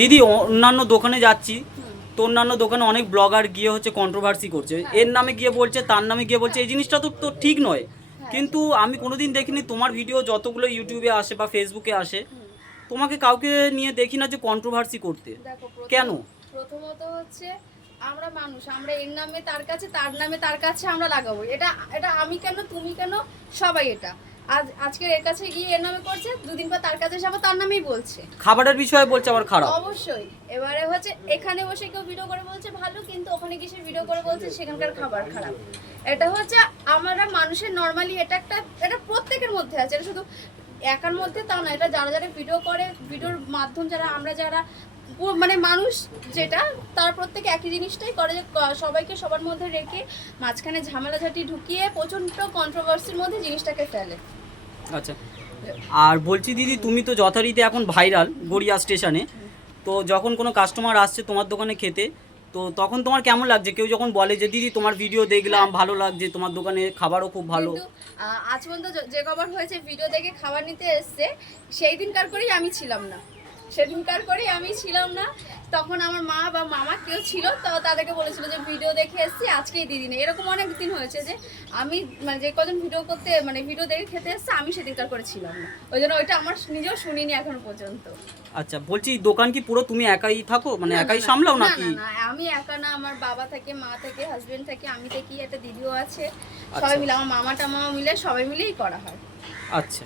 দিদি অন্যান্য দোকানে যাচ্ছি, তো অন্যান্য দোকানে অনেক ব্লগার গিয়ে হচ্ছে কন্ট্রোভার্সি করছে, এর নামে গিয়ে বলছে, তার নামে গিয়ে বলছে, এই জিনিসটা তো ঠিক নয়। কিন্তু আমি কোনোদিন দেখিনি তোমার ভিডিও যতগুলো ইউটিউবে আসে বা ফেসবুকে আসে, তোমাকে কাউকে নিয়ে দেখি না যে কন্ট্রোভার্সি করতে। কেন? প্রথমত হচ্ছে আমরা মানুষ, আমরা এর নামে তার কাছে, তার নামে তার কাছে আমরা লাগাবো। এটা এটা আমি কেন, তুমি কেন, সবাই এটা আজকে এর কাছে গিয়ে এর নামে করছে, দুদিন পর তার কাছে যাবো তার নামেই বলছে। খাবারের বিষয়ে বলছে আবার খারাপ। অবশ্যই। এবারে হচ্ছে এখানে বসে কেউ ভিডিও করে বলছে ভালো, কিন্তু ওখানে গিয়ে সে ভিডিও করে বলছে সেখানকার খাবার খারাপ। এটা হচ্ছে আমরা মানুষের নর্মালি এটা প্রত্যেকের মধ্যে আছে। এটা শুধু একার মধ্যে তা না, এটা যারা যারা ভিডিও করে, ভিডিওর মাধ্যম যারা মানে মানুষ যেটা, তার প্রত্যেকে একই জিনিসটাই করে, যে সবাইকে সবার মধ্যে রেখে মাঝখানে ঝামেলাঝাটি ঢুকিয়ে প্রচণ্ড কন্ট্রোভার্সির মধ্যে জিনিসটাকে ফেলে। আচ্ছা, আর বলছি দিদি, তুমি তো যথারীতি এখন ভাইরাল গড়িয়া স্টেশনে, তো যখন কোনো কাস্টমার আসছে তোমার দোকানে খেতে, তো তখন তোমার কেমন লাগছে? কেউ যখন বলে যে দিদি তোমার ভিডিও দেখলাম, ভালো লাগছে, তোমার দোকানে খাবারও খুব ভালো। কিন্তু আজ পর্যন্ত যে খবর হয়েছে ভিডিও দেখে খাবার নিতে এসছে, সেই দিনকার করেই আমি ছিলাম না, সেদিনকার করেই আমি ছিলাম না। তখন আমার মা বা মামা কেউ ছিল, তো তাদেরকে বলেছিল যে ভিডিও দেখে এসছি, আজকেই দিদি নেই। এরকম অনেক দিন হয়েছে যে আমি মানে যে কজন ভিডিও করতে মানে ভিডিও দেখে খেতে এসছে, আমি সেদিনকার করে ছিলাম না। ওই জন্য ওইটা আমার নিজেও শুনিনি এখনো পর্যন্ত। আচ্ছা, বলছি দোকান কি পুরো তুমি একাই থাকো, মানে একাই সামলাও নাকি? না, আমি একা না, আমার বাবা থাকে, মা থাকে, হাজবেন্ড থাকে, আমি থাকি, একটা দিদিও আছে, সবাই মিলে, আমার মামা টামা মিলে সবাই মিলেই করা হয়। আচ্ছা।